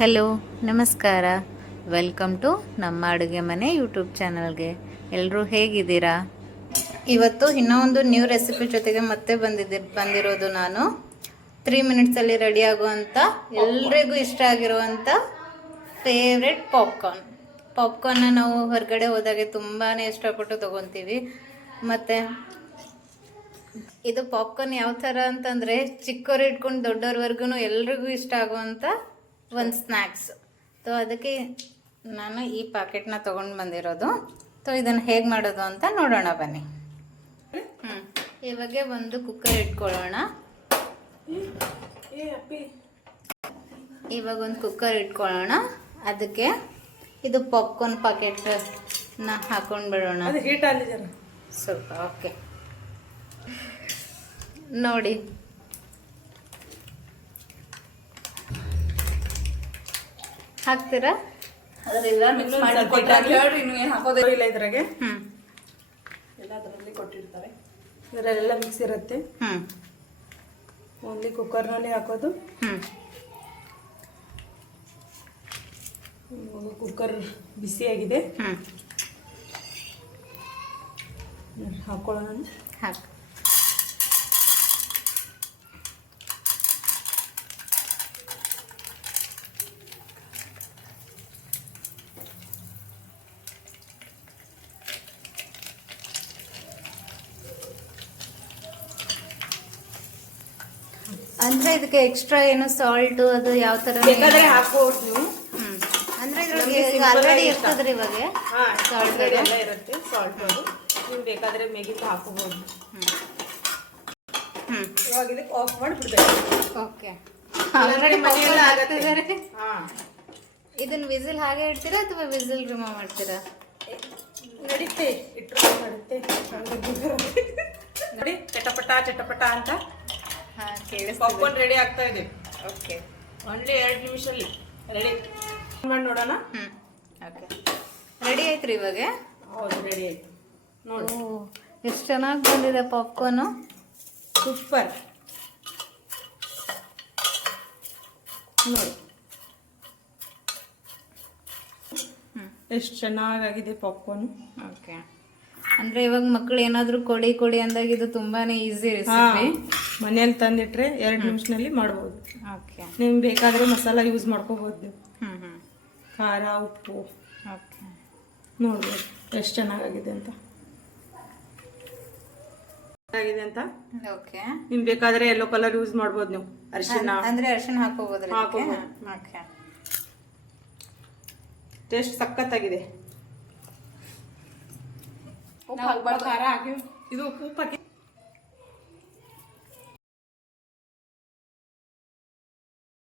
Hello, ನಮಸ್ಕಾರ. Welcome to ನಮ್ಮ ಅಡುಗೆ ಮನೆ ಯೂಟ್ಯೂಬ್ ಚಾನಲ್ಗೆ. ಎಲ್ಲರೂ ಹೇಗಿದ್ದೀರಾ? ಇವತ್ತು ಇನ್ನೂ ಒಂದು ನ್ಯೂ ರೆಸಿಪಿ ಜೊತೆಗೆ ಮತ್ತೆ ಬಂದಿರೋದು ನಾನು 3 ಮಿನಿಟ್ಸಲ್ಲಿ ರೆಡಿ ಆಗುವಂಥ ಎಲ್ರಿಗೂ ಇಷ್ಟ ಆಗಿರುವಂಥ ಫೇವ್ರೆಟ್ ಪಾಪ್ಕಾರ್ನ್ನ ನಾವು ಹೊರಗಡೆ ಹೋದಾಗೆ ತುಂಬಾ ಇಷ್ಟಪಟ್ಟು ತೊಗೊತೀವಿ. ಮತ್ತು ಇದು ಪಾಪ್ಕಾರ್ನ್ ಯಾವ ಥರ ಅಂತಂದರೆ ಚಿಕ್ಕವ್ರು ಇಟ್ಕೊಂಡು ದೊಡ್ಡವ್ರವರೆಗೂ ಎಲ್ರಿಗೂ ಇಷ್ಟ ಆಗುವಂಥ ಒಂದು ಸ್ನ್ಯಾಕ್ಸ್. ಅದಕ್ಕೆ ನಾನು ಈ ಪ್ಯಾಕೆಟ್ನ ತೊಗೊಂಡು ಬಂದಿರೋದು. ಇದನ್ನು ಹೇಗೆ ಮಾಡೋದು ಅಂತ ನೋಡೋಣ ಬನ್ನಿ. ಇವಾಗ ಒಂದು ಕುಕ್ಕರ್ ಇಟ್ಕೊಳ್ಳೋಣ. ಇವಾಗ ಒಂದು ಕುಕ್ಕರ್ ಇಟ್ಕೊಳ್ಳೋಣ. ಅದಕ್ಕೆ ಇದು ಪಾಪ್ಕಾರ್ನ್ ಪ್ಯಾಕೆಟ್ನ ಹಾಕೊಂಡು ಬಿಡೋಣ ಸ್ವಲ್ಪ. ಓಕೆ, ನೋಡಿ ಹಾಕ್ತೀರಾ? ಅದರೆಲ್ಲ ಮಿಕ್ಸ್ ಮಾಡಿ ಕೊಟ್ಟಿರ್ತಾರೆ. ಇನ್ನು ಏನು ಹಾಕೋದೇ ಇಲ್ಲ ಇದ್ರಾಗೆ. ಎಲ್ಲ ಅದರಲ್ಲಿ ಕೊಟ್ಟಿರ್ತಾರೆ. ಇದರಲ್ಲೆಲ್ಲ ಮಿಕ್ಸ್ ಇರುತ್ತೆ. ಓನ್ಲಿ ಕುಕ್ಕರ್ನಲ್ಲಿ ಹಾಕೋದು. ಕುಕ್ಕರ್ ಬಿಸಿಯಾಗಿದೆ. ಹಾಕೊಳ್ಳೋಣ. ಹಾಕಿ. ಅಂದ್ರೆ ಇದಕ್ಕೆ ಎಕ್ಸ್ಟ್ರಾ ಏನು ಸಾಲ್ಟ್ ಅದು ಯಾವ ತರ ಬೇಕಾದ್ರೆ ಹಾಕೋದು ನೀವು. ಅಂದ್ರೆ ಇದ್ರೊಳಗೆ ಆಲ್ರೆಡಿ ಇರ್ತದ್ರಿ ಇವಾಗ ಸಾಲ್ಟ್ ಎಲ್ಲ ಇರುತ್ತೆ. ಸಾಲ್ಟ್ ಅದು ನೀವು ಬೇಕಾದ್ರೆ ಮೇಗಿಂದ ಹಾಕೋಬಹುದು. ಇವಾಗ ಇದಕ್ಕೆ ಆಫ್ ಮಾಡಿ ಬಿಡ್ಬೇಕು. ಓಕೆ, ಆಲ್ರೆಡಿ ಮನೆಯಲ್ಲ ಆಗ್ತಿದ್ದಾರೆ. ಇದನ್ನ ವಿಸಿಲ್ ಹಾಗೆ ಇಡ್ತೀರಾ ಅಥವಾ ವಿಸಿಲ್ ರಿಮೂವ್ ಮಾಡ್ತೀರಾ? ನಡೀತೆ, ಇಟ್ಟರು ನಡುತ್ತೆ. ನೋಡಿ ಚಟಪಟ ಚಟಪಟ ಅಂತ ಪಾಪ್ಕಾರ್ನ್ ರೆಡಿ ಆಗ್ತಾ ಇದೆ. ಓಕೆ, ಓನ್ಲಿ 2 ನಿಮಿಷದಲ್ಲಿ ರೆಡಿ ಮಾಡಿ ನೋಡೋಣ. ಓಕೆ, ರೆಡಿ ಆಯ್ತು ಇವಾಗ. ಹೌದು, ರೆಡಿ ಆಯ್ತು. ನೋಡಿ ಎಷ್ಟು ಚೆನ್ನಾಗಿ ಬಂದಿದೆ ಪಾಪ್ಕಾರ್ನು. ಸೂಪರ್. ನೋಡಿ ಎಷ್ಟು ಚೆನ್ನಾಗಿದೆ ಪಾಪ್ಕಾರ್ನ್. ಓಕೆ, ಅಂದ್ರೆ ಇವಾಗ ಮಕ್ಕಳು ಏನಾದರೂ ಕೊಡಿ ಅಂದಾಗ ಇದು ತುಂಬಾನೇ ಈಸಿ ರೆಸಿಪಿ. ಮನೆಯಲ್ಲಿ ತಂದಿಟ್ರೆ 2 ನಿಮಿಷದಲ್ಲಿ ಮಾಡ್ಬೋದು. ಓಕೆ, ನಿಮ್ಗೆ ಬೇಕಾದ್ರೆ ಮಸಾಲ ಯೂಸ್ ಮಾಡ್ಕೋಬಹುದು. ಖಾರ, ಉಪ್ಪು. ಓಕೆ, ನೋಡ್ಬೋದು ಎಷ್ಟು ಚೆನ್ನಾಗಿದೆ ಅಂತ. ಓಕೆ, ನಿಮ್ಗೆ ಬೇಕಾದ್ರೆ ಯೆಲ್ಲೋ ಕಲರ್ ಯೂಸ್ ಮಾಡ್ಬೋದು. ನೀವು ಅರಿಶಿನ ಅಂದ್ರೆ ಅರಿಶಿನ ಹಾಕೋಬಹುದು. ಓಕೆ, ಟೇಸ್ಟ್ ಸಖತ್ತಾಗಿದೆ. ಖಾರ ಹಾಕಿ ಇದು ಉಪ್ಪು ಹಾಕಿ